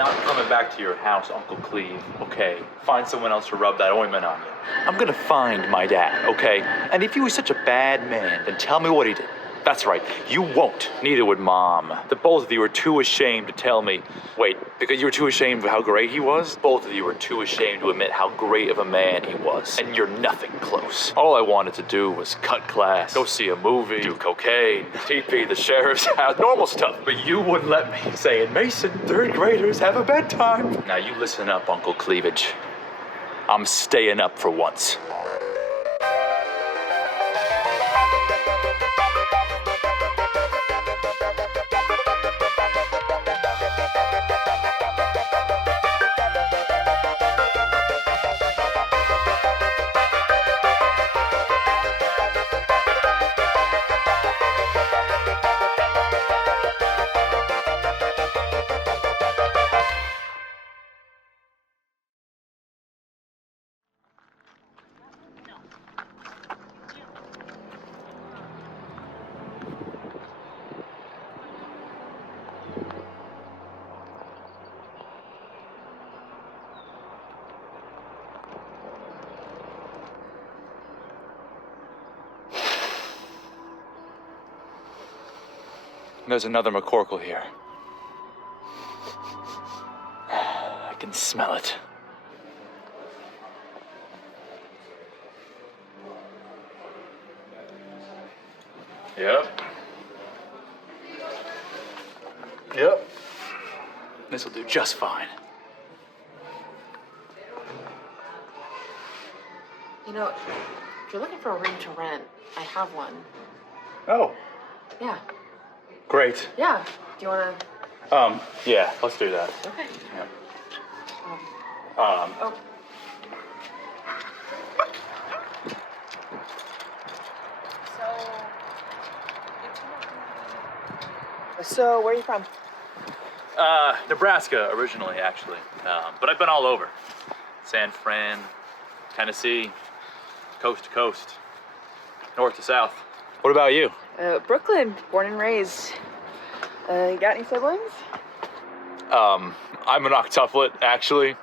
not coming back to your house, Uncle Cleve, okay? Find someone else to rub that ointment on you. I'm gonna find my dad, okay? And if he was such a bad man, then tell me what he did. That's right, you won't. Neither would Mom. The both of you are too ashamed to tell me. Wait, because you were too ashamed of how great he was? Both of you were too ashamed to admit how great of a man he was. And you're nothing close. All I wanted to do was cut class, go see a movie, do cocaine, TP the sheriff's house, normal stuff. But you wouldn't let me, saying, Mason, third graders have a bedtime. Now you listen up, Uncle Cleavage. I'm staying up for once. There's another McCORKLE here. I can smell it. Yep. Yep. This'll do just fine. You know, if you're looking for a room to rent, I have one. Oh. Yeah. Great. Yeah. Do you wanna? Yeah, let's do that. Okay. Yeah. Oh. So, where are you from? Nebraska originally, actually. But I've been all over. San Fran, Tennessee, coast to coast, north to south. What about you? Brooklyn, born and raised. You got any siblings? I'm an octuplet, actually.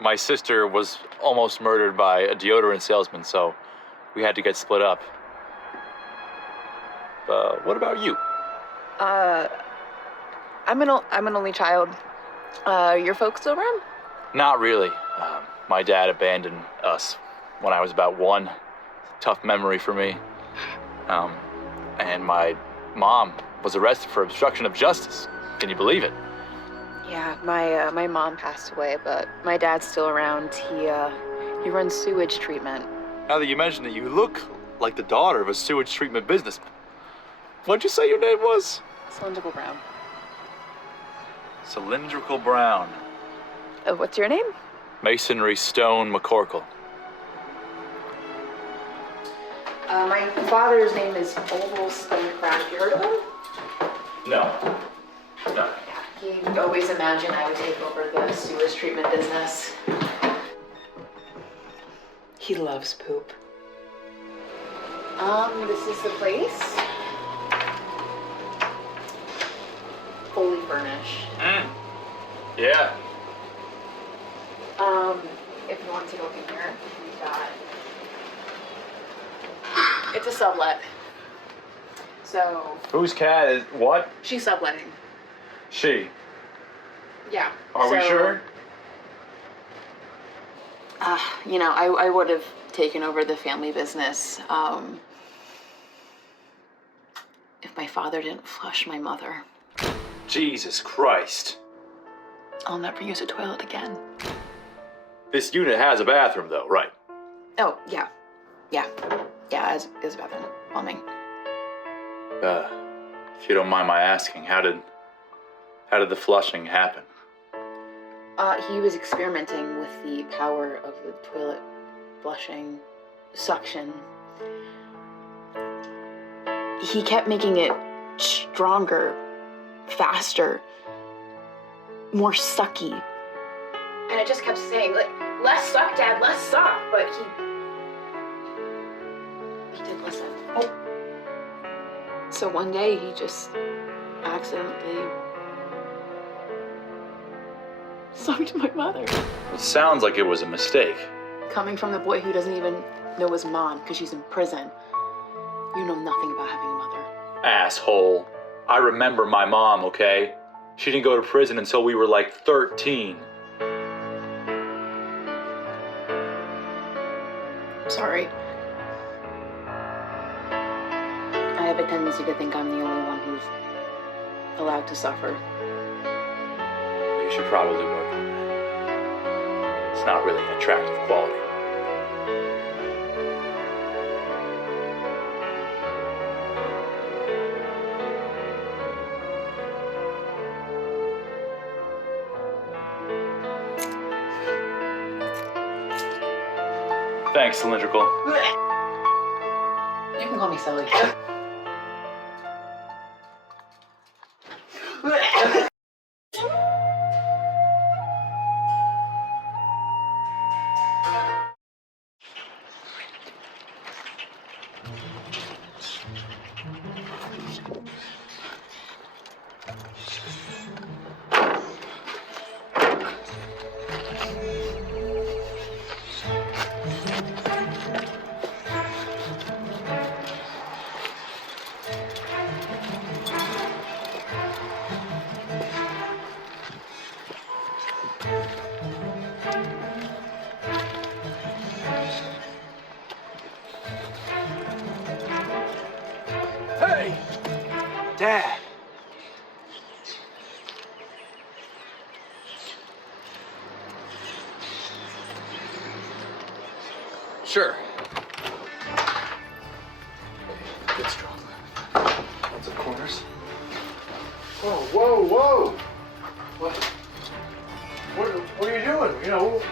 My sister was almost murdered by a deodorant salesman, so we had to get split up. What about you? I'm an only child. Your folks still around? Not really. My dad abandoned us when I was about 1. Tough memory for me. And my mom was arrested for obstruction of justice. Can you believe it? Yeah, my mom passed away, but my dad's still around. He runs sewage treatment. Now that you mention it, you look like the daughter of a sewage treatment businessman. What'd you say your name was? Cylindrical Brown. Cylindrical Brown. What's your name? Masonry Stone McCORKLE. My father's name is Oval Stonecraft. You heard of him? No. No. Yeah, he always imagined I would take over the sewage treatment business. He loves poop. This is the place. Fully furnished. Yeah. If you want to go in here, we've got. It's a sublet. So. Whose cat is what? She's subletting. She. Yeah. Are we sure? You know, I would have taken over the family business if my father didn't flush my mother. Jesus Christ. I'll never use a toilet again. This unit has a bathroom, though, right? Oh, yeah. Yeah, as a bathroom. Plumbing. If you don't mind my asking, how did the flushing happen? He was experimenting with the power of the toilet flushing suction. He kept making it stronger, faster, more sucky. And it just kept saying, like, less suck, Dad, less suck. But he did listen. Oh. So one day he just accidentally Sucked my mother. It sounds like it was a mistake. Coming from the boy who doesn't even know his mom because she's in prison. You know nothing about having a mother. Asshole. I remember my mom, okay? She didn't go to prison until we were like 13. Sorry. I have a tendency to think I'm the only one who's allowed to suffer. You should probably work on that. It's not really an attractive quality. Thanks, Cylindrical. You can call me Sally. Hey! Dad! Sure. Get strong. Lots of corners. Whoa, whoa, whoa! What are you doing? You know,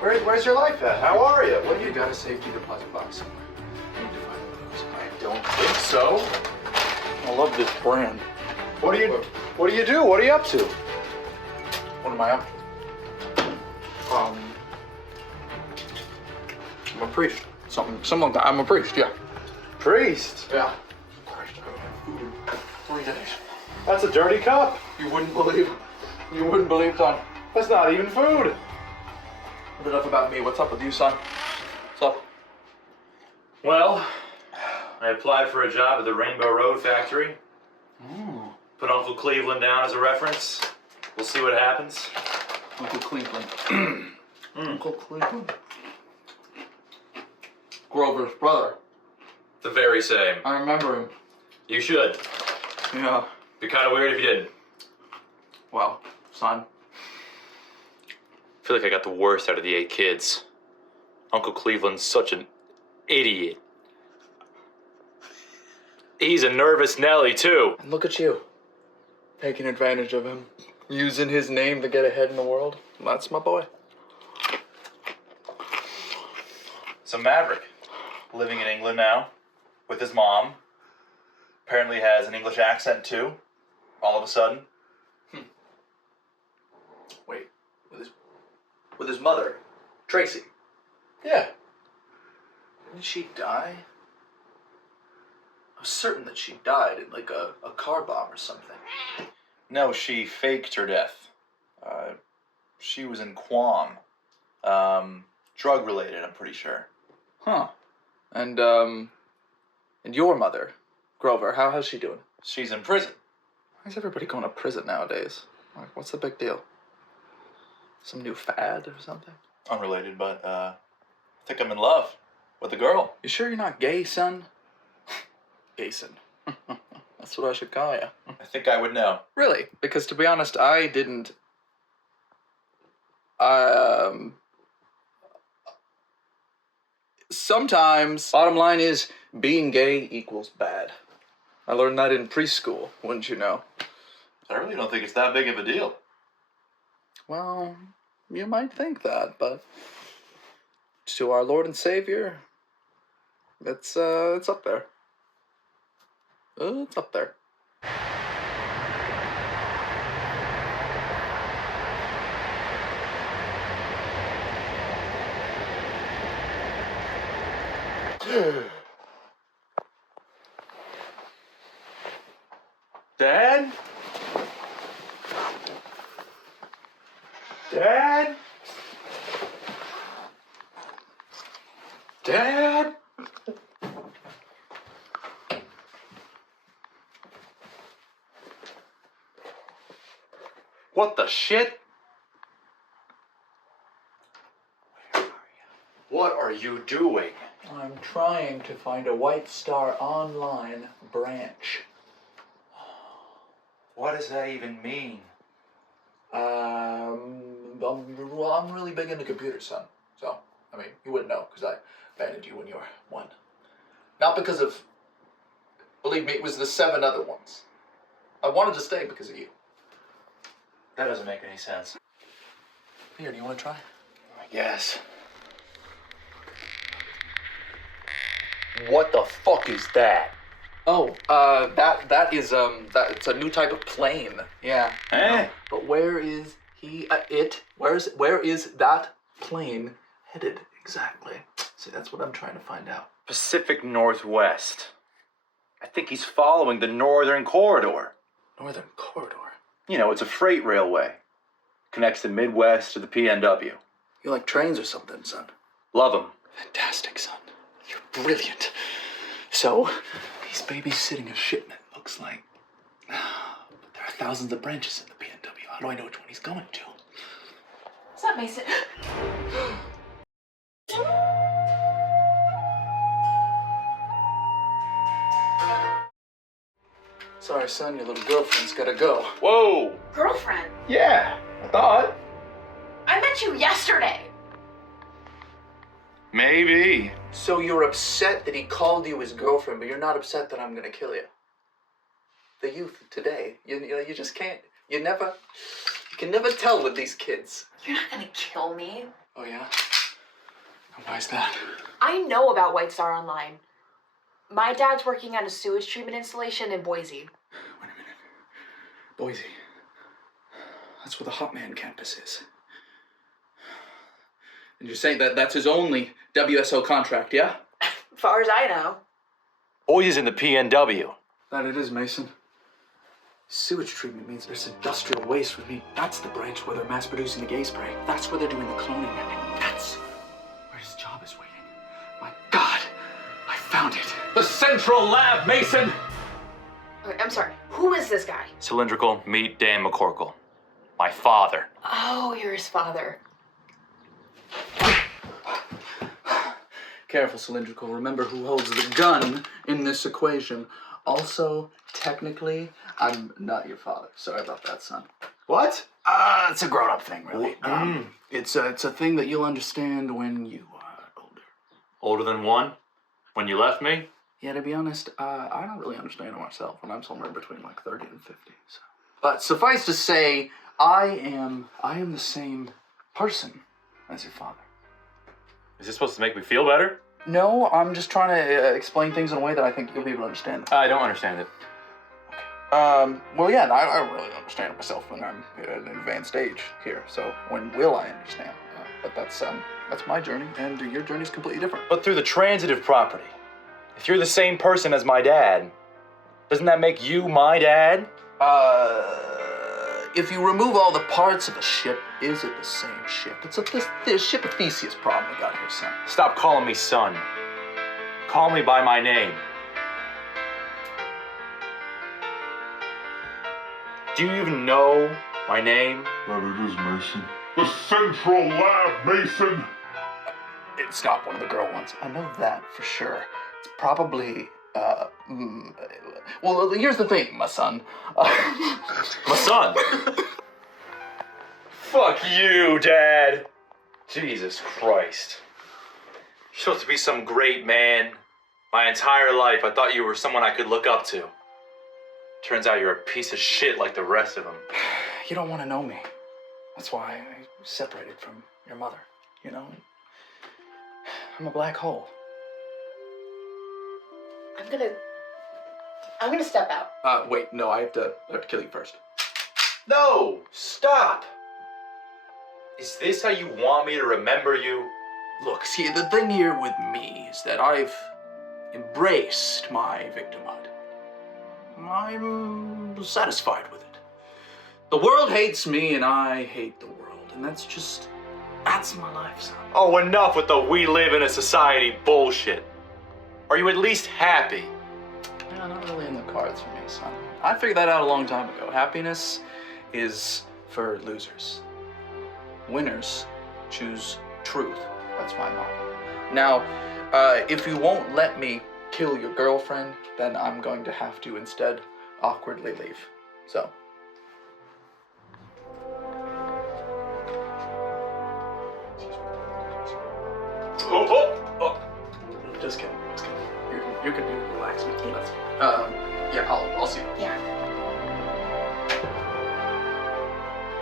where's your life at? How are you? What do You you got a safety deposit box somewhere. You need to find one of those. I don't think so. I love this brand. What do you do? What are you up to? What am I up to? I'm a priest. Something like that. I'm a priest, yeah. Priest. Yeah. Christ, I haven't had food in 3 days. That's a dirty cup. You wouldn't believe, son. That's not even food. Enough about me. What's up with you, son? What's up? Well, I applied for a job at the Rainbow Road factory. Put Uncle Cleveland down as a reference. We'll see what happens. Uncle Cleveland. Uncle Cleveland? Grover's brother. The very same. I remember him. You should. Yeah. Be kind of weird if you didn't. Well, son. I feel like I got the worst out of the 8 kids. Uncle Cleveland's such an idiot. He's a nervous Nelly, too. And look at you. Taking advantage of him. Using his name to get ahead in the world. That's my boy. So Maverick, living in England now, with his mom. Apparently has an English accent, too. All of a sudden. Wait, with his mother, Tracy. Yeah. Didn't she die? I was certain that she died in like a car bomb or something. No, she faked her death. She was in Guam. Drug related, I'm pretty sure. Huh. And your mother, Grover, how's she doing? She's in prison. Why is everybody going to prison nowadays? Like, what's the big deal? Some new fad or something? Unrelated, but I think I'm in love with a girl. You sure you're not gay, son? Gayson. That's what I should call you. I think I would know. Really? Because to be honest, I didn't. Sometimes, bottom line is, being gay equals bad. I learned that in preschool, wouldn't you know? I really don't think it's that big of a deal. Well, you might think that, but to our Lord and Savior, it's up there. It's up there. Dad? Dad? Dad? What the shit? What are you doing? I'm trying to find a White Star Online branch. What does that even mean? I'm really big into computers, son. So, I mean, you wouldn't know because I abandoned you when you were 1. Not because of, believe me, it was the 7 other ones. I wanted to stay because of you. That doesn't make any sense. Here, do you want to try? I guess. What the fuck is that? Oh, that is, it's a new type of plane. Yeah. Eh? But where is where is that plane headed exactly? See, that's what I'm trying to find out. Pacific Northwest. I think he's following the Northern Corridor. Northern Corridor? You know, it's a freight railway. Connects the Midwest to the PNW. You like trains or something, son? Love them. Fantastic, son. You're brilliant. So, he's babysitting a shipment, looks like. But there are thousands of branches in the PNW. How do I know which one he's going to? What's up, Mason? Sorry, son, your little girlfriend's gotta go. Whoa! Girlfriend? Yeah, I thought. I met you yesterday. Maybe. So you're upset that he called you his girlfriend, but you're not upset that I'm gonna kill you. The youth today, you just can't, you can never tell with these kids. You're not gonna kill me. Oh yeah? Why is that? I know about White Star Online. My dad's working on a sewage treatment installation in Boise. Wait a minute. Boise. That's where the Hot Man campus is. And you're saying that that's his only WSO contract, yeah? As far as I know. Boys in the PNW. That it is, Mason. Sewage treatment means there's industrial waste with me. That's the branch where they're mass producing the gay spray. That's where they're doing the cloning. And that's where his job is waiting. My God, I found it. The Central Lab, Mason! Okay, I'm sorry. Who is this guy? Cylindrical, meet Dan McCORKLE. My father. Oh, you're his father. Careful, Cylindrical. Remember who holds the gun in this equation. Also, technically, I'm not your father. Sorry about that, son. What? It's a grown-up thing, really. It's a thing that you'll understand when you are older. Older than 1? When you left me? Yeah, to be honest, I don't really understand it myself, and I'm somewhere between like 30 and 50. So. But suffice to say, I am the same person as your father. Is this supposed to make me feel better? No, I'm just trying to explain things in a way that I think you'll be able to understand. I don't understand it. Well, yeah, I don't really understand it myself when I'm at an advanced age here. So when will I understand? But that's my journey, and your journey's completely different. But through the transitive property. If you're the same person as my dad, doesn't that make you my dad? If you remove all the parts of a ship, is it the same ship? It's the ship of Theseus problem we got here, son. Stop calling me son. Call me by my name. Do you even know my name? That it is, Mason. The Central Lab, Mason! It's not one of the girl ones. I know that for sure. It's probably, well, here's the thing, my son. My son? Fuck you, Dad. Jesus Christ. You're supposed to be some great man. My entire life, I thought you were someone I could look up to. Turns out you're a piece of shit like the rest of them. You don't want to know me. That's why I separated from your mother, you know? I'm a black hole. I'm gonna step out. Wait, no, I have to kill you first. No, stop. Is this how you want me to remember you? Look, see, the thing here with me is that I've embraced my victimhood. I'm satisfied with it. The world hates me and I hate the world. And and that's my life, son. Oh, enough with the we live in a society bullshit. Are you at least happy? Yeah, not really in the cards for me, son. I figured that out a long time ago. Happiness is for losers. Winners choose truth. That's my motto. Now, if you won't let me kill your girlfriend, then I'm going to have to instead awkwardly leave. So. Oh. Just kidding. You can relax. That's yeah, I'll see you. Yeah.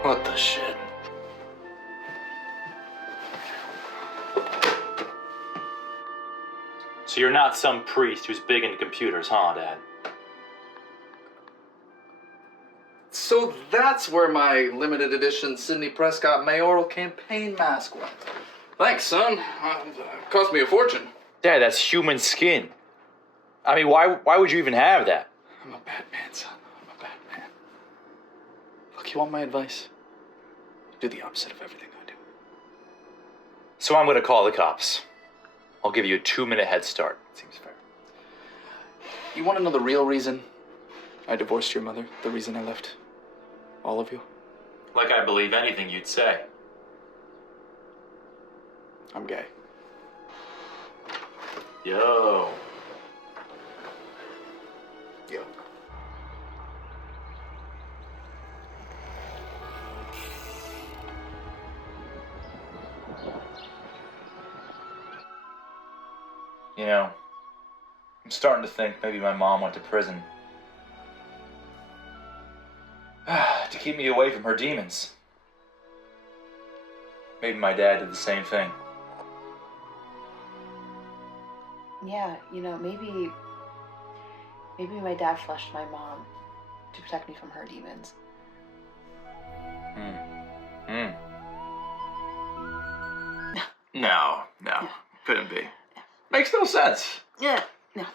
What the shit? So you're not some priest who's big into computers, huh, Dad? So that's where my limited edition Sidney Prescott mayoral campaign mask went. Thanks, son. Cost me a fortune. Dad, that's human skin. I mean, why would you even have that? I'm a bad man, son. I'm a bad man. Look, you want my advice? Do the opposite of everything I do. So I'm gonna call the cops. I'll give you a 2-minute head start. Seems fair. You want to know the real reason I divorced your mother? The reason I left all of you? Like I believe anything you'd say. I'm gay. Yo. Yo. You know, I'm starting to think maybe my mom went to prison to keep me away from her demons. Maybe my dad did the same thing. Yeah, maybe my dad flushed my mom to protect me from her demons. No, couldn't be. Makes no sense. Yeah, no.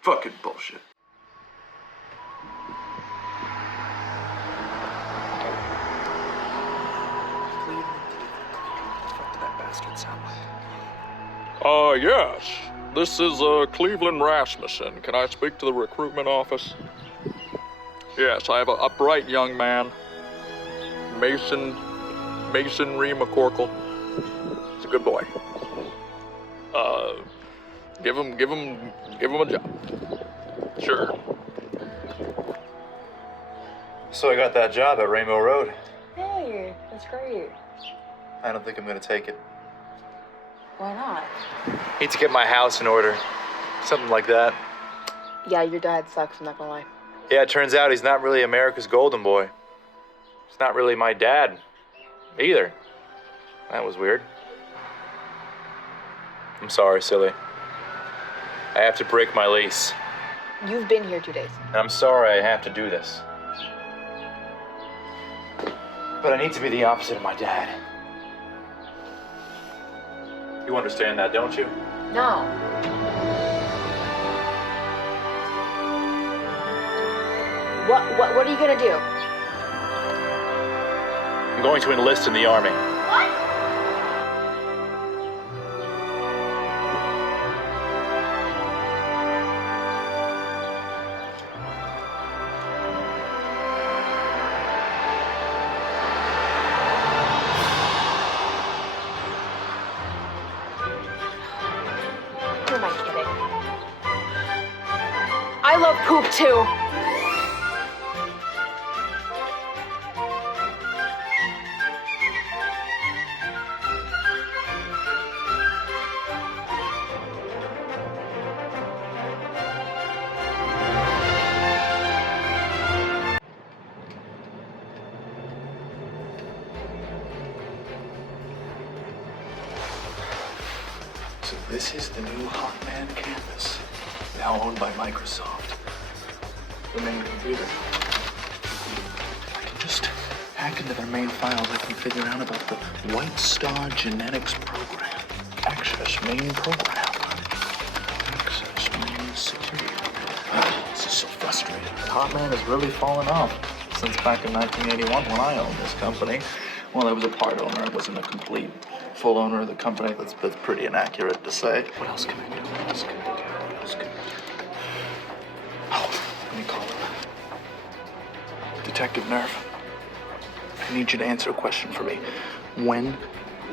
Fucking bullshit. What did that bastard sound like? Yes. This is Cleveland Rasmussen. Can I speak to the recruitment office? Yes, I have a bright young man. Masonry McCORKLE. He's a good boy. Give him a job. Sure. So I got that job at Rainbow Road. Hey, that's great. I don't think I'm gonna take it. Why not? Need to get my house in order. Something like that. Yeah, your dad sucks, I'm not gonna lie. Yeah, it turns out he's not really America's golden boy. He's not really my dad either. That was weird. I'm sorry, silly. I have to break my lease. You've been here 2 days. And I'm sorry I have to do this. But I need to be the opposite of my dad. You understand that, don't you? No. What are you gonna do? I'm going to enlist in the army. What? Who am I kidding? I love poop too. So this is the new Hotman campus, now owned by Microsoft. The main computer. I can just hack into their main files. I can figure out about the White Star Genetics program. Access main program. Access main security. This is so frustrating. Hotman has really fallen off since back in 1981 when I owned this company. Well, I was a part owner. I wasn't a complete, full owner of the company. That's pretty inaccurate to say. What else can I do? What else can I do? What else can I do? Oh, let me call him. Detective Nerve, I need you to answer a question for me. When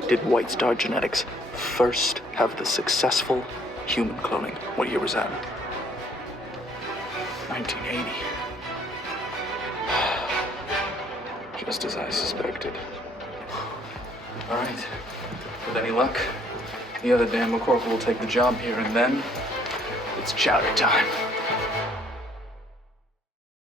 did White Star Genetics first have the successful human cloning? What year was that? 1980. Just as I suspected. All right. With any luck, the other damn McCORKLE will take the job here, and then it's chowder time.